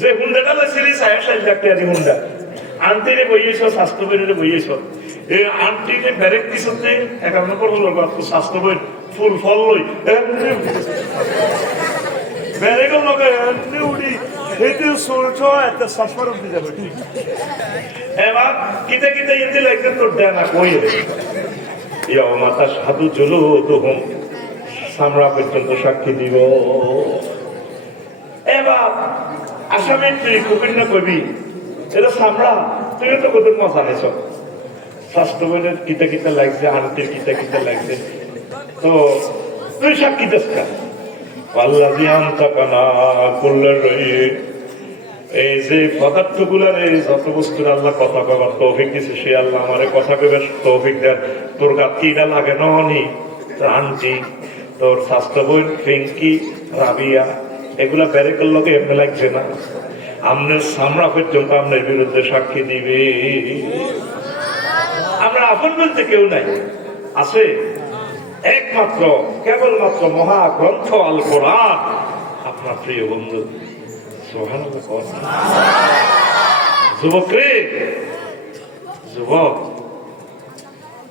যে হুন্ডাটা লেছিলি 60 লাখ টাকা হুন্ডা আন্টিরে বইয়েছ স্বাস্থ্য বইরে বইয়েছ এই আন্টিরে ব্যারেক দিছতে 51 নম্বর হলো স্বাস্থ্য বই ফুল ফল লই ব্যারেক লগে এমনি উড়ি এইতে সোলছ একটা সফর উঠে যাবে ঠিক এবার কিতে কিতে ইন্দি লাগতে তোর দেয় না কই ইয়া মাতা সাধু চলো তো হোম সামরা পর্যন্ত সাক্ষী দিব এবার আসামের তুই কবির না কবি এটা সামরা তুই তো কত মজা নেছ স্বাস্থ্য বইয়ের কিতা কিতা লাগছে আন্টির কিতা কিতা লাগছে তো তুই সাক্ষী দেশ কা আল্লাহ দিয়ান তাকানা করলে রয়ে এই যে পদার্থ গুলার এই যত বস্তুর আল্লাহ কথা কবার তৌফিক দিছে সে আল্লাহ আমারে কথা কবে তৌফিক দেন তোর গাতিটা লাগে ননি আন্টি তোর স্বাস্থ্য বই ফিঙ্কি রাবিয়া এগুলা ব্যারেকের লোকে এমনি লাগছে না আপনার সামরা পর্যন্ত আপনার বিরুদ্ধে সাক্ষী দিবে আমরা আপন বলতে কেউ নাই আছে একমাত্র কেবলমাত্র মহাগ্রন্থ আল কোরআন আপনার প্রিয় বন্ধু যুবক রে যুবক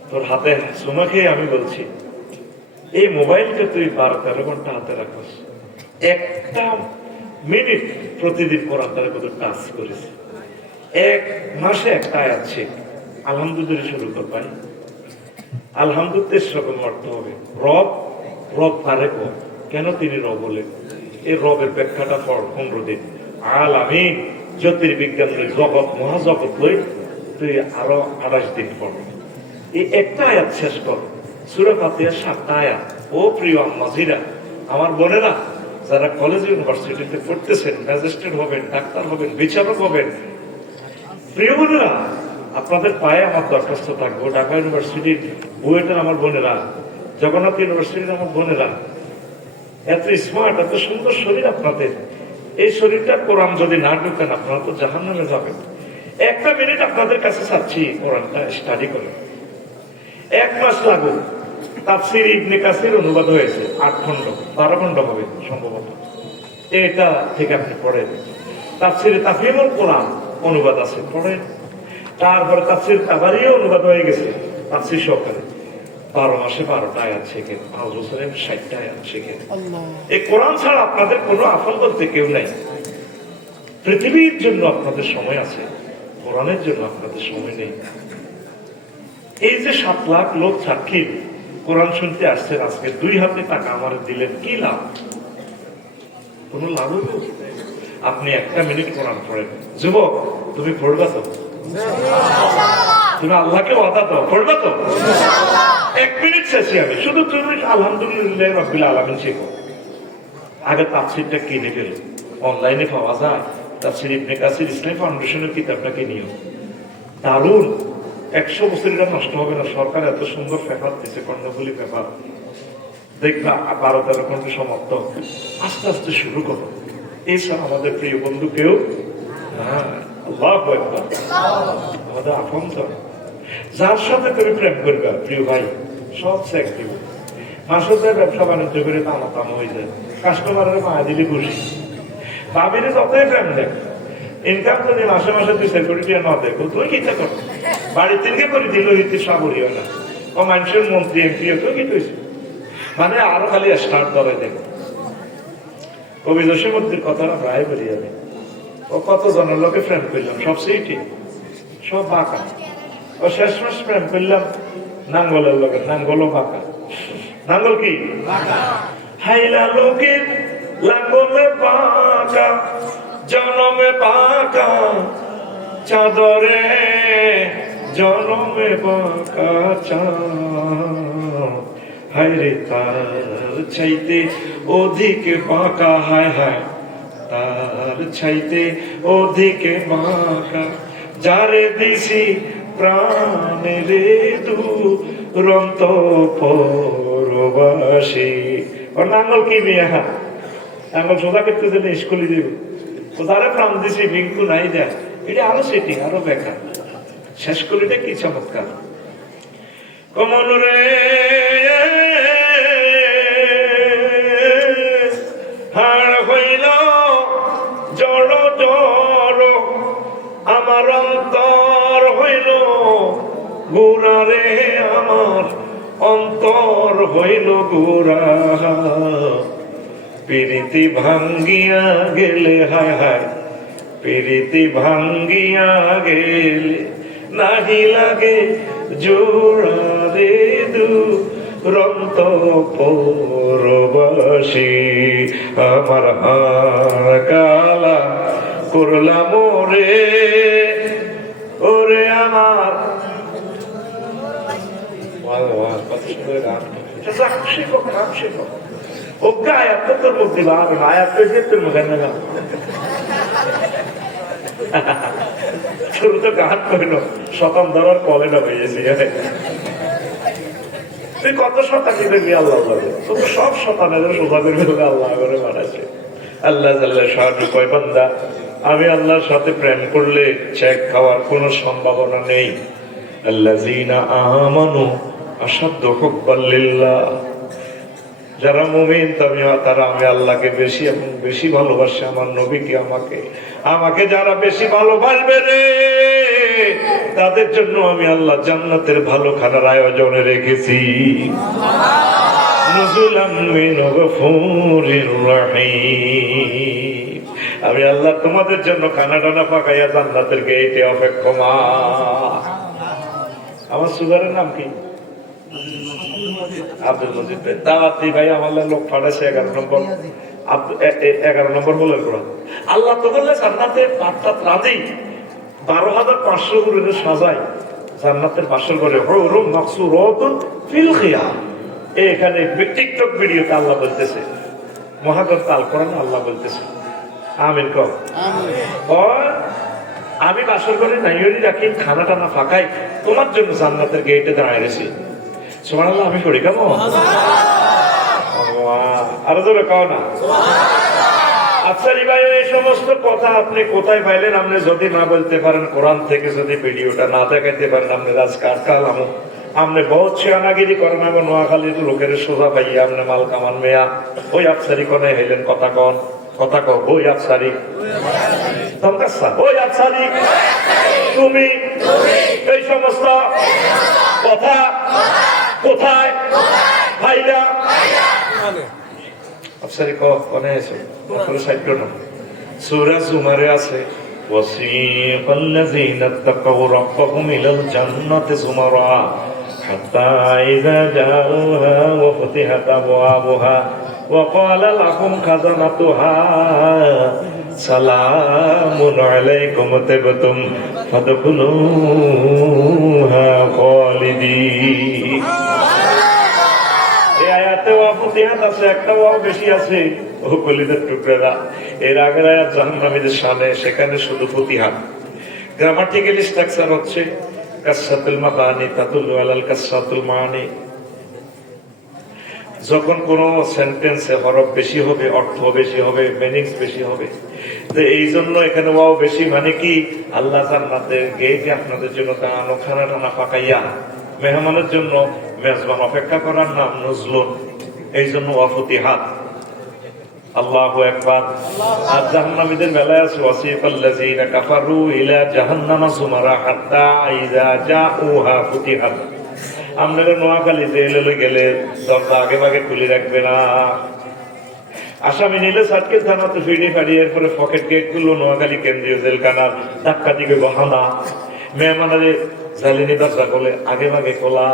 তোর হাতে সুমাকে আমি বলছি এই মোবাইলটা তুই 12-13 ঘন্টা হাতে রাখিস একটা মিনিট প্রতিদিন কোরআন তারা কত টাচ করিস এক মাসে একটা আয়াত শেখ আলহামদুলিল্লাহ শুরু কর ভাই আলহামদুলিল্লাহ 23 রকম অর্থ হবে রব রব পারে কেন তিনি রব বলেন এই রবের ব্যাখ্যাটা পড় 15 দিন আলামিন জ্যোতির্বিজ্ঞান লই জগৎ মহাজগৎ লই তুই আরো 28 দিন পড় এই একটা আয়াত শেষ কর সূরা ফাতিহার 7টা আয়াত ও প্রিয় আম্মাজিরা আমার বোনেরা যারা কলেজ ইউনিভার্সিটিতে পড়তেছেন ম্যাজিস্ট্রেট হবেন ডাক্তার হবেন বিচারক হবেন প্রিয় বোনেরা আপনাদের পায়ে আমার দরখাস্ত থাকবো ঢাকা ইউনিভার্সিটির বুয়েটের আমার বোনেরা জগন্নাথ ইউনিভার্সিটির আমার বোনেরা এত স্মার্ট এত সুন্দর শরীর আপনাদের এই শরীরটা কোরআন যদি না ঢুকেন আপনারা তো জাহান্নামে যাবেন একটা মিনিট আপনাদের কাছে চাচ্ছি কোরআনটা স্টাডি করেন 1 মাস লাগুক তাফসীর ইবনে কাসির অনুবাদ হয়েছে 8 খণ্ড 12 খণ্ড হবে সম্ভবত এটা থেকে আপনি পড়েন তাফসীর তাফহিমুল কোরআন অনুবাদ আছে পড়েন তারপরে তাফসীর তাবারিও অনুবাদ হয়ে গেছে তাফসীর সহকারে 12 মাসে 12টা আয়াত শেখেন 5 বছরে 60টা আয়াত শেখেন এই কোরআন ছাড়া আপনাদের কোনো আপন বলতে কেউ নাই পৃথিবীর জন্য আপনাদের সময় আছে কোরআনের জন্য আপনাদের সময় নেই এই যে 7 লাখ লোক সাক্ষী কোরআন শুনতে আসছেন আজকে 2 হাতে টাকা আমার দিলেন কি লাভ কোন লাভ হইব আপনি একটা মিনিট কোরআন পড়েন যুবক তুমি পড়বা তো তুমি আল্লাহকে ওয়াদা দাও পড়বা তো 1 মিনিট শেষে আমি শুধু তুমি আলহামদুলিল্লাহ রাব্বিল আলামিন শেখো আগে তাফসীরটা কিনে ফেলো অনলাইনে পাওয়া যায় তাফসীর ইবনে কাসির ইসলামী ফাউন্ডেশনের কিতাবটা কিনিও দারুণ 100 বছর এটা নষ্ট হবে না সরকার এত সুন্দর পেপার দিচ্ছে কর্ণফুলী পেপার দেখবা 12-13 ঘন্টা সমাপ্ত আস্তে আস্তে শুরু করো এছাড়া আমাদের প্রিয় বন্ধু কেউ আমাদের আপন যার সাথে তুমি প্রেম করবে প্রিয় ভাই সব চেক দিব মাসে ব্যবসা বাণিজ্য করে তাম হয়ে যায় কাস্টমারের মায়া দিলে খুশি ভাবিরে যতই প্রেম দেখ ইনকাম যদি মাসে মাসে 2 কোটি টাকা না দেখো তুই কিতা কর বাড়ির থেকে করে দিল হইতে সাবরি হয় না ও মানুষের মন্ত্রী এমপি কেউ কি কইছে মানে আরো খালি স্টার্ট করে দেখো কবি জসীমউদ্দিনের কথাটা প্রায় বলি আমি ও কত জনের লোকে প্রেম করলাম সব সেইটি সব বাঁকা ও শেষ মাস প্রেম করলাম নাঙ্গলের লোকে নাঙ্গলও বাঁকা নাঙ্গল কি হাইলা লোকের লাঙ্গলে বাঁকা জনমে বাঁকা চাদরে জনমে বাঁকা হায় রে তার চাইতে অধিক বাঁকা হায় হায় তার চাইতে অধিক বাঁকা যারে দিছি প্রাণে রে দুরন্ত পরবাসী ওর নাঙ্গল কি মেয়ে নাঙ্গল সোজা করতে দিলে স্কুলে দিব তো তারা প্রাণ দিছি ভিঙ্কু নাই দেয় এটা আরো সেটিং আরো বেকার শেষ করিটা কি চমৎকার কমল রে হাড় হইল জড় জ্বর, আমার অন্তর হইল গুড়া রে, আমার অন্তর হইল গুড়া। প্রীতি ভাঙ্গিয়া গেলে, হায় হায়, প্রীতি ভাঙ্গিয়া গেলে নাহি লাগে জোড়া রে, দুরন্ত পরবাসী। আমার হার কালা করলাম রে, ওরে আমার। কত সুন্দর গান, শিক্ষক নাম শিক্ষক। ওকে আয়াত তো তোর মুখ দিবা, আমি আয়াত তো তোর মুখে নিলাম। তোর তো গান করিল শতান ধরার কলে না হয়েছি। তুই কত শতানি দেখবি আল্লাহ যাবে, তোর তো সব শতানের সোজা করবে আল্লাহ করে বানাচ্ছে। আল্লাহ জাল্লা শাহরু কয়, বান্দা আমি আল্লাহর সাথে প্রেম করলে চেক খাওয়ার কোন সম্ভাবনা নেই। আল্লাযীনা আমানু আশাদ্দু হুব্বান লিল্লাহ, যারা মুমিন তারা আমি আল্লাহকে বেশি এবং বেশি ভালোবাসে, আমার নবীকে আমাকে যারা বেশি ভালোবাসবে রে, তাদের জন্য আমি আল্লাহ জান্নাতের ভালো খানার আয়োজনে রেখেছি। নুজুলাম মিন গফুরির রহিম, আমি আল্লাহ তোমাদের জন্য খানা টানা পাকাইয়া জান্নাতের গেটে অপেক্ষমান। আমার সুগারের নাম কি? আব্দুল মজিদ ভাই। দাওয়াতি ভাই আমার লোক পাঠাইছে 11 নম্বর, 11 নম্বর বলেন কোরআন। আল্লাহ তো বললে জান্নাতে পাঁচটা রাজি 12,500 করে সাজায় জান্নাতের বাসর করে, হুরুম মাকসুরাতুন ফিল খিয়াম। এখানে টিকটক ভিডিওতে আল্লাহ বলতেছে, মহাগ্রন্থ আল কোরআনে আল্লাহ বলতেছে, আমিন কও আমিন। আমি বাসর করে নাইরি রাখি, খানা টানা ফাঁকাই, তোমার জন্য জান্নাতের গেটে দাঁড়ায় গেছি। সুবহানাল্লাহ, আমি করি কেমন? আরো জোরে কও না। আচ্ছা রে ভাই, এই সমস্ত কথা আপনি কোথায় পাইলেন? আপনি যদি না বলতে পারেন, কোরআন থেকে যদি ভিডিওটা না দেখাইতে পারেন, আপনি রাজকার কালাম আপনি বহুত ছিয়ানাগিরি করেন এবং নোয়াখালীর লোকের সোজা পাইয়া আপনি মাল কামান মেয়া ওই আফসারি কনে হইলেন। কথা কন, কথা কও, ওই আফসারি ওই আফসারি তুমি এই সমস্ত কথা কোথায় ভাইরা আফসারি কনে এসে সাহিত্য না সূরা জুমারে আছে, وسيق الذين اتقوا ربهم إلى الجنة زمرا حتى إذا جاءوها وفتحت أبوابها وقال لهم خزنتها سلام عليكم طبتم فادخلوها خالدين। এই আয়াতে ওয়াফতিহাত আছে, একটা ওয়াও বেশি আছে, ও কলিজার টুকরারা। এর আগের আয়াত জাহান্নামীদের শানে, সেখানে শুধু ফতিহাত। গ্রামাটিক্যাল স্ট্রাকচার হচ্ছে কাসসাতুল মাবানি তাদুল্লু আলাল কাসসাতুল মানি। যখন কোন সেন্টেন্সে হরফ বেশি হবে, অর্থ বেশি হবে, মিনিংস বেশি হবে, তো এই জন্য এখানে ওয়াও বেশি। মানে কি, আল্লাহ জান্নাতে গেটে আপনাদের জন্য দাঁড়ানো খানা টানা পাকাইয়া মেহমানের জন্য মেজবান অপেক্ষা করার নাম নজলুন, এই জন্য ওয়াফতিহাত। আল্লাহু আকবার। আর জাহান্নামীদের বেলায় আছে ওয়াসিফাল্লাযীনা কাফারু ইলা জাহান্নামা যুমারা হাত্তা ইযা জাউহা ফুতিহাত। আপনারা নোয়াখালী জেলে গেলে দরজা আগে ভাগে খুলে রাখবে না। আসামি নিলে সার্কেল থানাতে ফিডি ফাড়ি, এরপরে পকেট গেট গুলো নোয়াখালী কেন্দ্রীয় জেলখানার ধাক্কা দিকে বহানা। মেহমানের জালিনি দরজা খোলে আগে ভাগে খোলা।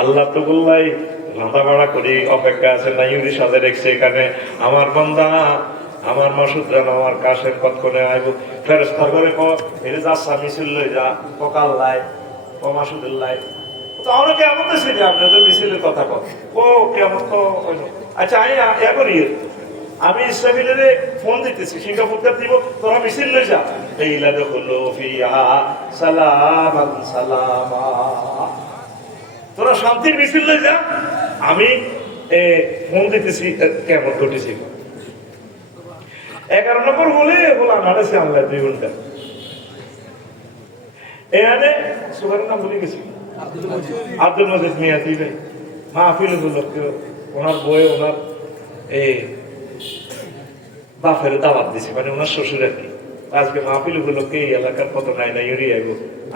আল্লাহ তো বললাই রাঁধা বাড়া করি অপেক্ষা আছে, না ইউরি সাজে রেখছে এখানে। আমার বান্দা, আমার মাসুদ রান, আমার কাশের কতক্ষণে আইব। ফেরেশতা করে এরে যা মিছিল লই যা, ককাল লাই ও মাসুদের লাই। তো আমরা কেমন ছিল আপনাদের মিছিলের কথা কর, ও কেমন তো হইল। আচ্ছা আমি ইয়া করি, আমি ইসরাফিলের ফোন দিতেছি, সিঙ্গাপুরটা দিব, তোরা মিছিল লই যা। এইলা দেখলো ফিহা সালামান সালামা, তোরা শান্তির মিছিল লই যা। আমি ফোন দিতেছি, কেমন ঘটেছি 11 নম্বর বলে বলা নাড়েছে আমরা 2 ঘন্টা। এখানে সুগারের নাম বলে গেছি, আব্দুল মজিদ মিয়া দুই ভাই মাহফিল হলো। ওনার বই, ওনার বাপের দাওয়াত দিছে, মানে ওনার শ্বশুরের কি আজকে মাহফিল উপলক্ষে এই এলাকার কত নাই নাই এড়িয়ে আইব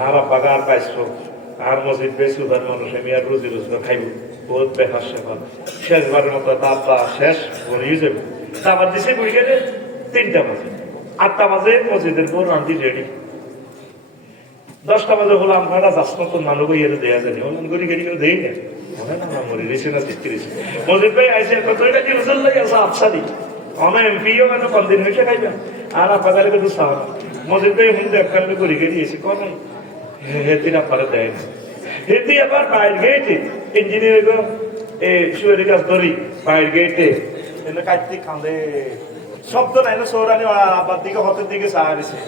আর আব্বাগা আর পাইছো আর মসজিদ বেশ উদার মানুষ আমি আর রুজি রোজগার খাইব বহুত বেহার সেবা শেষবারের মতো তাপা শেষ ভরিয়ে যাবো তারপর দিছে বুড়ি গেলে 3টা বাজে 8টা বাজে মসজিদের পর রান্তি রেডি 10টা বাজে হলো আমরা যাচ্ছ তো নানু ভাই এর দেয়া জানি হলাম গড়ি গড়ি কেউ দেই না মনে না মরি রেছে না চিত্রিছে মসজিদ ভাই আইসে কত এটা কি রসল লাগে আছে আফসাদি আমার এমপিও মানে কদিন হয়েছে খাইবা আর আপনাদের কিন্তু সাহা মসজিদ ভাই হুন দেখালে গড়ি গড়ি এসে কোন হেতিন আপনারা দেয় না হেতি আবার বাইর গেটে ইঞ্জিনিয়ার গো এই সুয়েরি কাজ ধরি বাইর গেটে এনে কাটতে কাঁদে শব্দ নাই না সৌরানি আব্বার দিকে হতের দিকে সাহারিছে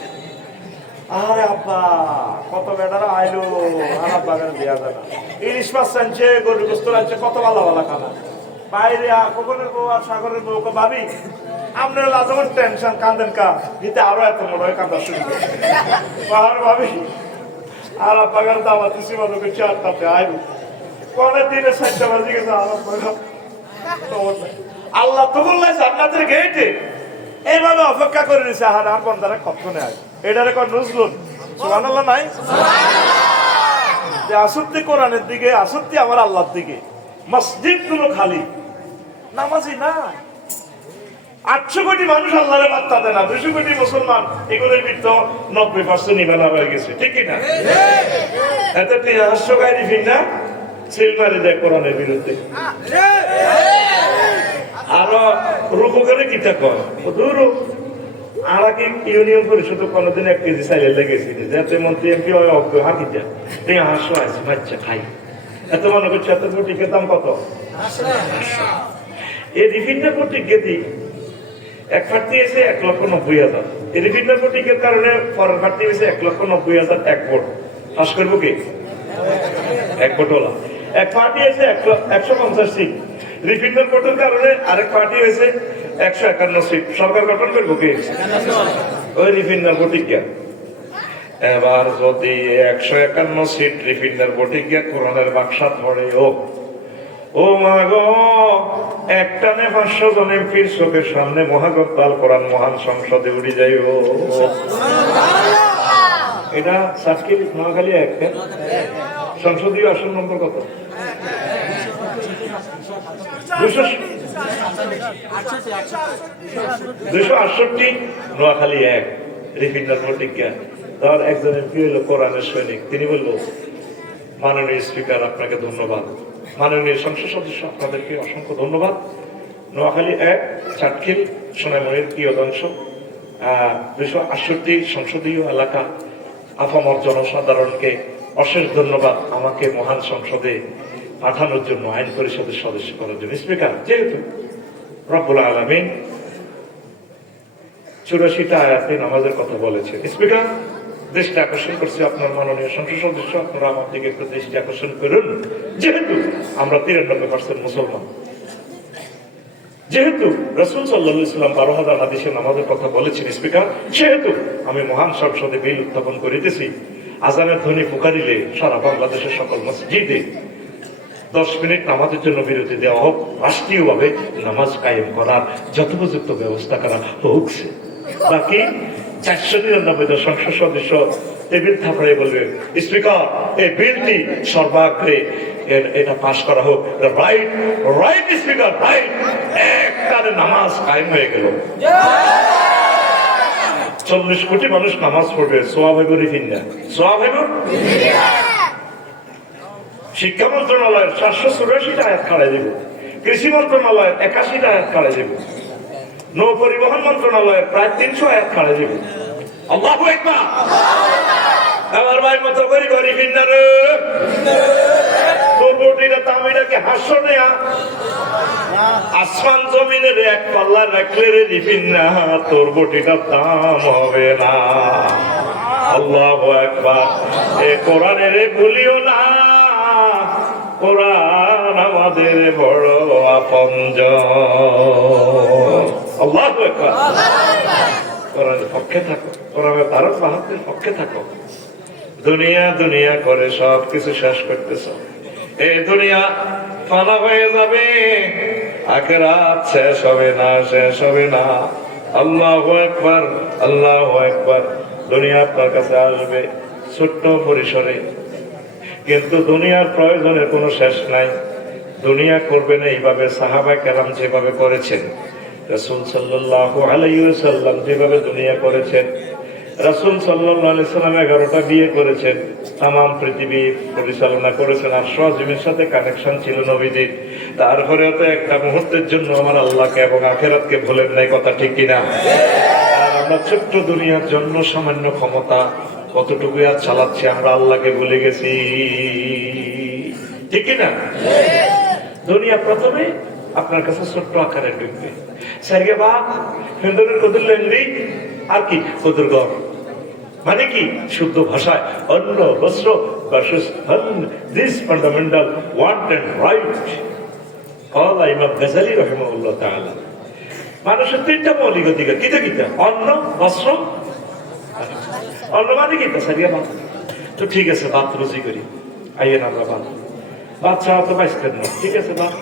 আরে আব্বা কত বেটারা আইলো আর আব্বাকে দেয়া যায় না ইলিশ মাছ আনছে গরুর গোস্ত আনছে কত ভালো ভালো খানা বাইরে কখনো আর সাগরের বউকে ভাবি আপনার লাজমান টেনশন কান্দেন কা দিতে আরো এত মনে হয় কান্দা শুরু করে পাহাড় ভাবি আর আব্বাকে দাওয়াত দিছি মনে করছি 8টাতে আইলো কোনে দিনে 7টা বাজে গেছে আর আব্বাকে আল্লাহ তো বললে জান্নাতের গেটে এইভাবে অপেক্ষা করে দিছে আর আর বন্দারা কখনো আয় এটারে কোন নজরুল সুবহানাল্লাহ নাই যে আসুতি কোরআনের দিকে আসুতি আমার আল্লাহর দিকে মসজিদ গুলো খালি নামাজি না 800 কোটি মানুষ আল্লাহরে বার্তা দেয় না 200 কোটি মুসলমান এগুলোর ভিতর 90% নিবেলা হয়ে গেছে ঠিক কি না এত হাস্যকারী ফিন্না সিলমারি দেয় কোরআনের বিরুদ্ধে আরো রূপ করে কিতা কর দূর আর কি ইউনিয়ন পরিষদ কোনদিন 1 কেজি চাইলে লেগেছি যাতে মন্ত্রী এমপি হয় অজ্ঞ হাতি দেয় এই হাঁসো আছে বাচ্চা খাই এত মনে করছে এত কোটিকের দাম কত এই রিফিন্ডার কোটিকে দিই এক প্রার্থী এসে 1,90,000 এই রিফিন্ডার কোটিকের কারণে পরের প্রার্থী এসে 1,90,000 এক ভোট পাস করবো কি এক ভোট হলো এক পার্টি এসে 150 সিট রিফিন্ডার ভোটের কারণে আরেক পার্টি হয়েছে 151 সিট সরকার গঠন করবো কি ওই রিফিন্ডার ভোটিকা এবার যদি 151 সিট রিফিন্ডার ভোটিকা কোরআনের বাক্সা ধরে ও মা গো একটানে 500 জন এমপির চোখের সামনে মহাগদ্দাল কোরআন মহান সংসদে উড়ে যাই ও এটা সাতক্ষীর নোয়াখালী একটা সংসদীয় আসন নম্বর কত 268 নোয়াখালী 1 রিফিন্ডার ভোটিকা তার একজন এমপি হলো কোরআনের সৈনিক তিনি বলল মাননীয় স্পিকার আপনাকে ধন্যবাদ মাননীয় সংসদ সদস্য আপনাদেরকে অসংখ্য ধন্যবাদ নোয়াখালী 1 চাটখিল সোনামণির কিয়দংশ 268 সংসদীয় এলাকা আপামর জনসাধারণকে অশেষ ধন্যবাদ আমাকে মহান সংসদে পাঠানোর জন্য আইন পরিষদের সদস্য করার জন্য স্পিকার যেহেতু রব্বুল আলামিন 84টা আয়াতে নামাজের কথা বলেছেন স্পিকার দৃষ্টি আকর্ষণ করছে আপনার মাননীয় সংসদ সদস্য আপনারা আমার দিকে একটু দৃষ্টি আকর্ষণ করুন যেহেতু আমরা 93% মুসলমান যেহেতু রাসূল সাল্লাল্লাহু আলাইহি ওয়াসাল্লাম 12,000 হাদিসে নামাজের কথা বলেছেন স্পিকার সেহেতু আমি মহান সংসদে বিল উত্থাপন করিতেছি আজানের ধ্বনি পুকারিলে সারা বাংলাদেশের সকল মসজিদে 10 মিনিট নামাজের জন্য বিরতি দেওয়া হোক রাষ্ট্রীয়ভাবে নামাজ কায়েম করার যথোপযুক্ত ব্যবস্থা করা হোক বাকি 499 সংসদ সদস্য টেবিল থাপড়ে বলবে স্পিকার এই বিলটি সর্বাগ্রে এটা পাস করা হোক রাইট রাইট স্পিকার রাইট একটারে নামাজ কায়েম হয়ে গেল 40 কোটি মানুষ নামাজ পড়বে সোয়াব হইব রিফিন্ডা সোয়াব হইব শিক্ষা মন্ত্রণালয়ের 784টা আয়াত খাড়াই দেব কৃষি মন্ত্রণালয়ের 81টা আয়াত খাড়াই দেব নৌ পরিবহন মন্ত্রণালয়ের প্রায় 300 আয়াত খাড়াই দেব আল্লাহু আকবার আমার ভাই মতো করি গরি ফিন্নারে তোর বটিটা তামিটাকে হাসো নেয়া আসমান জমিনের এক পাল্লা রাখলে রে দিফিন্না তোর বটিটার দাম হবে না আল্লাহু আকবার এ কোরআনের ভুলিও না কোরআন আমাদের বড় আপনজন আল্লাহু আকবার কোরআনের পক্ষে থাকো কোরআনের তারক বাহাদুরের পক্ষে থাকো দুনিয়া দুনিয়া করে সব কিছু শেষ করতেছ এই দুনিয়া ফানা হয়ে যাবে আখিরাত শেষ হবে না শেষ হবে না আল্লাহু আকবার, আল্লাহু আকবার। দুনিয়া আপনার কাছে আসবে ছোট্ট পরিসরে, কিন্তু দুনিয়ার প্রয়োজনের কোনো শেষ নাই। দুনিয়া করবেন এইভাবে সাহাবা কেরাম যেভাবে করেছেন, রাসূল সাল্লাল্লাহু আলাইহি ওয়াসাল্লাম যেভাবে দুনিয়া করেছেন। রাসূল সাল্লাল্লাহু আলাইহি ওয়াসাল্লাম 11টা বিয়ে করেছেন, তাম পৃথিবী পরিচালনা করেছেন, আর সজীবের সাথে কানেকশন ছিল নবীদের। তারপরেও তো একটা মুহূর্তের জন্য আমার আল্লাহকে এবং আখিরাতকে ভুলেন নাই, কথা ঠিক কিনা? আর আমরা ছোট্ট দুনিয়ার জন্য সামান্য ক্ষমতা কতটুকু আর চালাচ্ছি, আমরা আল্লাহকে ভুলে গেছি, ঠিক কিনা? দুনিয়া প্রথমে আপনার কাছে ছোট্ট আকারে ঢুকবে, সাইগে বা হিন্দুদের কদুর লেন্দি আর কি কদুর গড়, মানে কি শুদ্ধ ভাষায় অন্ন বস্ত্র versus this fundamental want and right. আল্লাহ ইমাম গাযালি রাহিমাহুল্লাহ তাআলা মানুষের তিনটা মৌলিক অধিকার, কিটা কিটা? অন্ন, বস্ত্র, অন্ন মানে কিটা সারিয়া ভাত। তো ঠিক আছে, ভাত রুজি করি, আইয়েন আমরা ভাত, ভাত ছাড়া তো পাইছেন না, ঠিক আছে ভাত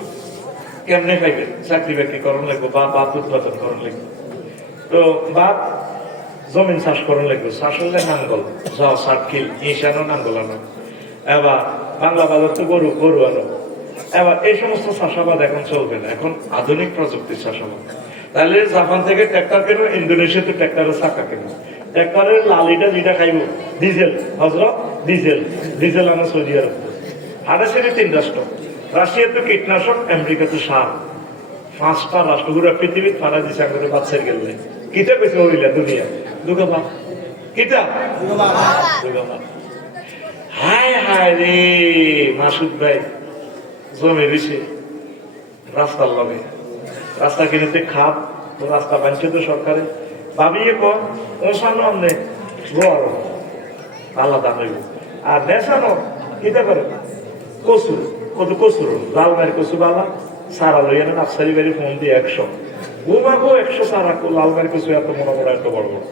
কেমনে খাইবেন? চাকরি বাকরি করণ লাগবো বা ভাত উৎপাদন করণ লাগবে। তো ভাত জমিন চাষ করণ লাগবে, চাষ হলে নাঙ্গল যাও সাতকিল ইসানো নাঙ্গল আনো, এবার বাংলা বাজার তো গরু গরু আনো। এবার এই সমস্ত চাষাবাদ এখন চলবে না, এখন আধুনিক প্রযুক্তির চাষাবাদ। তাহলে জাপান থেকে ট্রাক্টর কেন, ইন্দোনেশিয়াতে ট্রাক্টরের চাকা কেন, ট্রাক্টরের লালিটা যেটা খাইব ডিজেল, হজরত ডিজেল, ডিজেল আনো সৌদি আরব। হাডাসের 3 রাষ্ট্র, রাশিয়াতে কীটনাশক, আমেরিকাতে সার, 5টা রাষ্ট্রগুলো পৃথিবীর ফারা দিশা করে বাচ্চার গেলে কিটা পেছে হইলা দুনিয়া দুগা কিটা দুগা। হায় হায় রে মাসুদ ভাই, জমি দিছে রাস্তার লগে, রাস্তা কিনেতে খাপ, তো রাস্তা বানছে তো সরকারে, ভাবিয়ে কষানো আমনে গড় আলাদা হইব, আর নেশানো কিটা করে কচুর, কত কচুর লাল মারি কচু বালা সারা লইয়া না নার্সারি বাড়ি ফোন দিয়ে 100 ঘুমাবো, 100 সারা লাল মারি কচু এত মনে মনে এত বড় বড়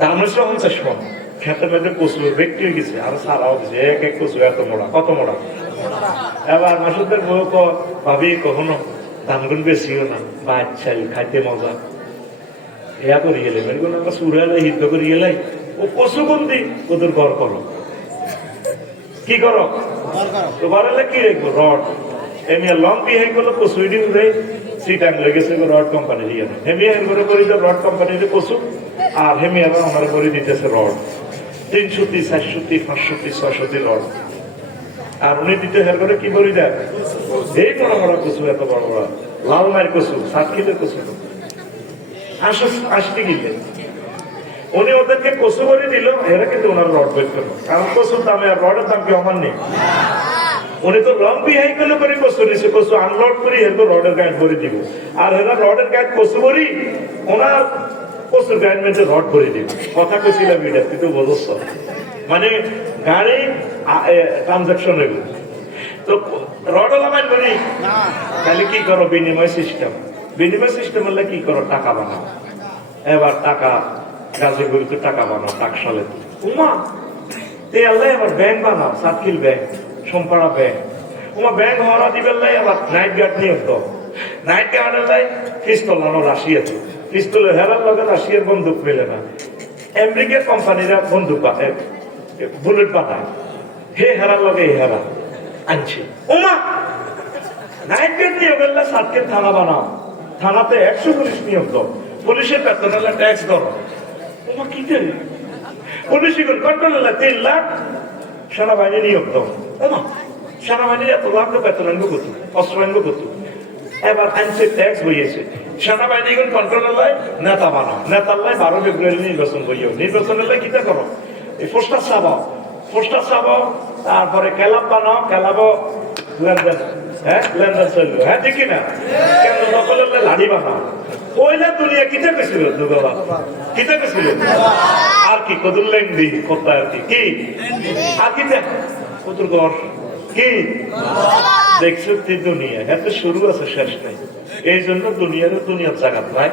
দাম হচ্ছে 50 মন। খেতে পেতে কচু ব্যক্তি হয়ে গেছে, আর সারাও দিচ্ছে এক এক কচু এত মোড়া, কত মোড়া। এবার মাসুদের বউ ভাবি কখনো দাম গুণ বেশিও না, বাচ্চা খাইতে মজা ইয়া করি গেলে আমরা সুরালে হিদ্ধ করি গেলে ও কচু গুণ দি ওদের ঘর করো, কি করো তো ঘরে কি রাখবো রড, এমনি লং বিহাই করলো কচু ইডি উঠে সিটাং লেগেছে রড কোম্পানির ইয়ে, হেমিয়ার করে করি রড কোম্পানির কচু, আর হেমিয়ার আমার করে দিতেছে রড 300, 400, 500, 600 রড, আর উনি দিতে হের করে কি করি দেয় এই বড় বড় কচু, এত বড় বড় লাল মায়ের কচু, 7 কিলোর কচু 80 কিলো। উনি ওদেরকে কচু করে দিল, এরা কিন্তু ওনার রড বের করলো, কারণ কচুর দামে আর রডের দাম কি আমার নেই। উনি তো লং বিহাই করলে করে কচু নিছে, কচু আনলোড করি এরপর রডের গায়ে ভরে দিব, আর এরা রডের গায়ে কচু করি ওনার কচুর গায়ের মধ্যে রড ভরে দিব। কথা কছিলাম এটা, তুই তো বোঝস, মানে গাড়ি ট্রানজাকশন হইব তো রড লাগাই করি, তাহলে কি করো বিনিময় সিস্টেম, বিনিময় সিস্টেম হলে কি করো টাকা বানাও। এবার টাকা গাজীপুরিতে টাকা বানাও টাকশালে, উমা এই আল্লাহ এবার ব্যাংক বানাও, সাতকিল bank, Sompara bank, Uma bank হওয়া দিবেন লাই, আবার নাইট গার্ড নিয়ে তো নাইট গার্ডের লাই পিস্তল আনো রাশিয়াতে, পিস্তলের হেরার লগে রাশিয়ার বন্দুক মেলে না, আমেরিকার কোম্পানিরা বন্দুক বানায় বুলেট বানায়, হে হেরার লগে হেরা আনছে, উমা নাইট গার্ড নিয়ে গেলে সাতকের থানা বানাও, থানাতে 100 পুলিশ নিয়োগ দাও, পুলিশের বেতন হলে ট্যাক্স দাও, উমা কি দেবে পুলিশ কন্ট্রোল হলে 3 লাখ, সেনাবাহিনী নিয়োগ দাও, উমা সেনাবাহিনীর এত লাখ বেতন আনবো কত, অস্ত্র আনবো কত। এবার আনছে ট্যাক্স বইয়েছে, সেনাবাহিনী কন্ট্রোল হলে নেতা বানাও, নেতার লাই 12 ফেব্রুয়ারি নির্বাচন বইও, নির্বাচন হলে কিটা করো এই পোস্টার চাবাও, পোস্টার চাবাও, তারপরে ক্যালাব বানাও, ক্যালাবও লেনদেন, হ্যাঁ লেনদেন চললো, হ্যাঁ ঠিক না, কেন্দ্র দখল হলে লাড়ি বানাও। ওইলা দুনিয়া কিতা পেছিল দুগলা, কিতা পেছিল আর কি কদুর লেন্দি কথা আর কি কি আর কি কদুর ঘর কি দেখছো দুনিয়া, এত শুরু আছে শেষ নাই। এই জন্য দুনিয়ার জায়গাত নাই,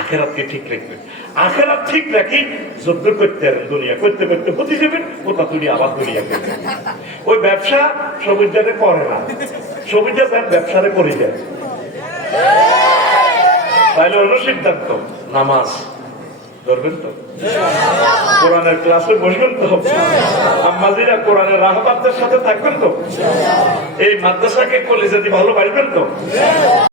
আখেরাতকে ঠিক রাখবেন। আখেরাত ঠিক রাখি যুদ্ধ করতে পারেন, দুনিয়া করতে করতে হতে যাবেন, কোথা তুলি আবার দুনিয়া করবেন। ওই ব্যবসা সবিদারে করে না, সবিদা ব্যবসারে করে যায়, তাহলে হলো সিদ্ধান্ত নামাজ ধরবেন তো? কোরআনের ক্লাসে বসবেন তো? আম্মাজিরা কোরআনের রাহবারদের সাথে থাকবেন তো? এই মাদ্রাসাকে কলেজে ভালোবাসবেন তো?